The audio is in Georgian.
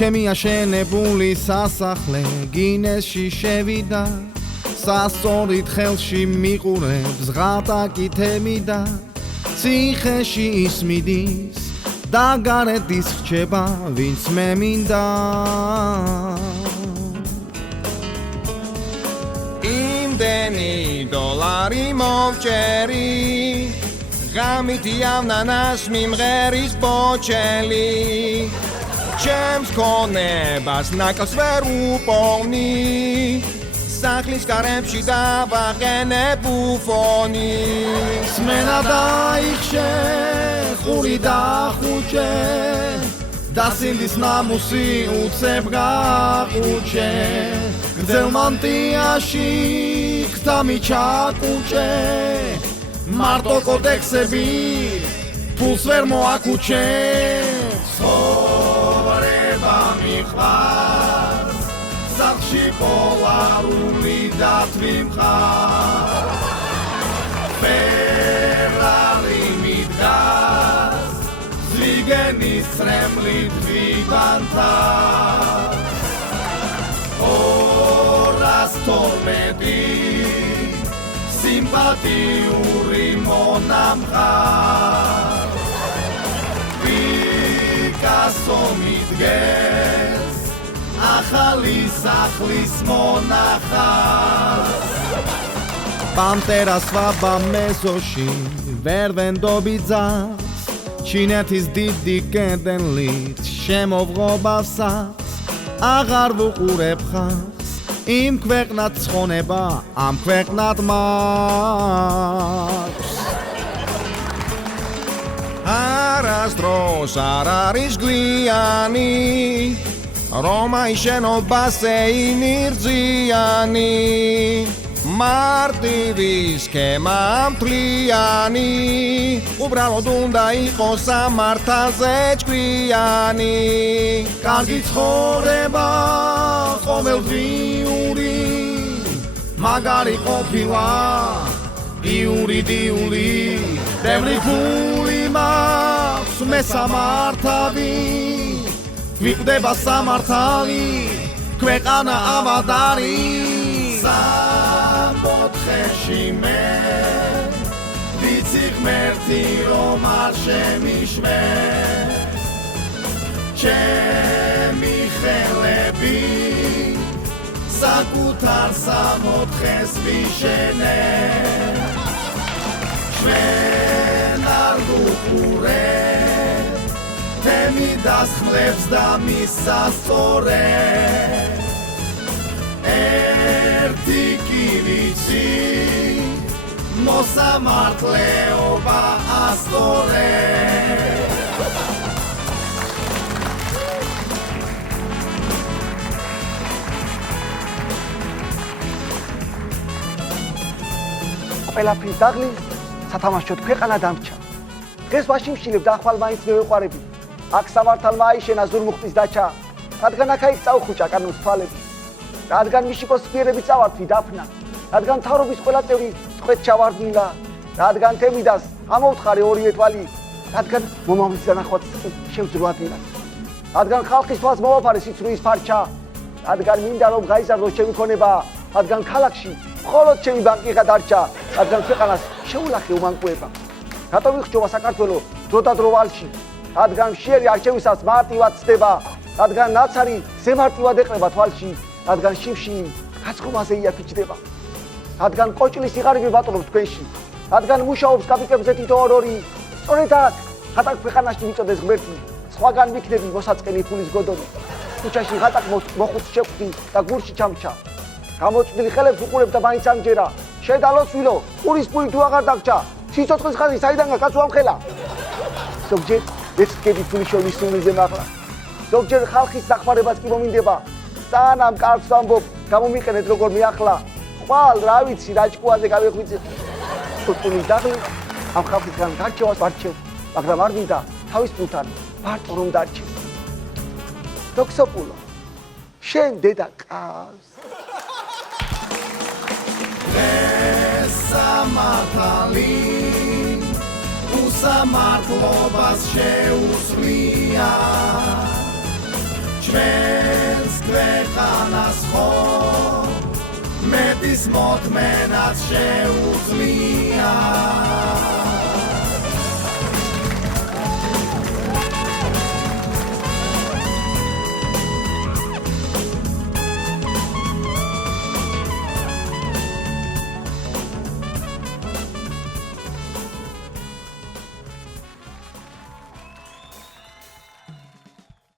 ჩემი აშენებული სასახლე გინესში შევიდა სასწორით ხელში მიყურებს ღატაკი თემი და ციხეში ისმიდის და გარეთის რჩება ვინც მე მინდა იმდენი დოლარი მოვჭერი ღამით იავნანას მიმღერის ბოჩელი ჩემს ქონებას ნაკლს ვერ უპოვნი სახლის კარებში დავაყენე ბუფონი სმენა დაიხშე ხური დახუჭე დასინდის ნამუსი უცებ გაყუჭე გრძელმანტიაში ხთამი ჩაკუჭე მარტო კოდექსები ფულს ვერ მოაკუჭე ცხოვრება მიყვარს სახლში პოლარული დათვი მხარს ფერარი მიდგას ზვიგენის წრემლით ვიბანთავს 212 სიმპათიური მონამხარ პიკასო მიდგეს ახალი სახლის მონახავს პანტერას ვაბა მეზოში ვერ ვენდობი ძას ჩინეთის დიდი კედელით შემოვღობავსას აღარ ვუყურებ ხალხს იმ ქვეყნად ცხონება ამ ქვეყნად მაქვს არასდროს არ არის გვიანი რომაის შენობაზე ინირძიანი მარტივი სქემა მთლიანი უბრალოდ უნდა იყოს სამართალზე ჭკვიანი კარგი ცხოვრება ყოველდღიური მაგარი ყოფილა იური დიული ბევრი ფული მაქვს მე სამართავი ვიყდება სამართალი ქვეყანა ავადარი სამოთხეში მე ვიცი ღმერთი რომ არ შემიშვე ჩემი ხელები საკუთარ სამოთხეს ვიშენე ჩვენ არ ვუყურებ თემი დასხმლებს და მის სასწორებს ერთი კი ვიცი მოსამართლეობა ასწორებს ყველაფრის დაღლი სათამაშოდ ქვეყანა დამრჩა დღეს ვაშიმშილებ და ახვალ მაინც მე ვეყვარები აქ სამართალმა აიშენა ზურმუხტის დაჩა რადგან აქ აიქ წაუხუჭა კანონს თვალები რადგან მიშიკოს სპიერები წავართვი დაფნა რადგან მთავრობის ყველა წევრი წყვეთ ჩავარდნილა რადგან თემიდას ამოვთხარე ორივე თვალი რადგან მომავლის დანახვაც შევძრვადნილა რადგან ხალხის თვალს მოვაფარე სიცრუის ფარჩა რადგან მინდა რომ გაიზარდოს ჩემი ქონება რადგან ქალაქში მხოლოდ ჩემი ბანკი გადარჩა რადგან ქვეყანას შეულახე უმანკუება რატომ იხჯობა საქართველო დროდადრო ვალში რადგან მშიერი არჩევისას მარტივად ცდება რადგან ნაცარი ზემარტივად ეყრება თვალში რადგან შიმშილი გაცხობაზე იაფიჭდება რადგან კოჭლის სიღარიბე ბატონობს თქვენში რადგან მუშაობს კაპიკებზე თითო ორ-ორი სწორედ აქ ხატაკ ქვეყანაში მიწოდეს ღმერთი სხვაგან მიქნები მოსაწყენი ფულის გოდონი ქუჩაში ხატაკ მოხუც შეხვდი და გურში ჩამჩა გამოწვდილი ხელებს უყურებ და მაინც ამჯერა შედალოს ვილო ყურის პური თუ აღარ დაგჭა სიცოცხლის ხაზი საიდან გაკაცო ამხელა ზოგჯერ ეცქები ფული შოვის სუნიზე მაღლა ზოგჯერ ხალხის დახმარებაც კი მომინდება სანამ კარგს ვამბობ გამომიყენეთ როგორ მიახლა ხვალ რა ვიცი რა ჭკუაზე გავეხვიცე თუთუნის დაღლი ამ ხალხისგან გარჩევას ვარჩევ მაგრამ არ მინდა თავის პულთან მარტო რომ დარჩე დოქსოპულო შენ დედა ყავს სამართალი უსამართლობას შეუსვლია ჩვენს ქვეყანას ხო მეტის მოთმენაც შეუძლია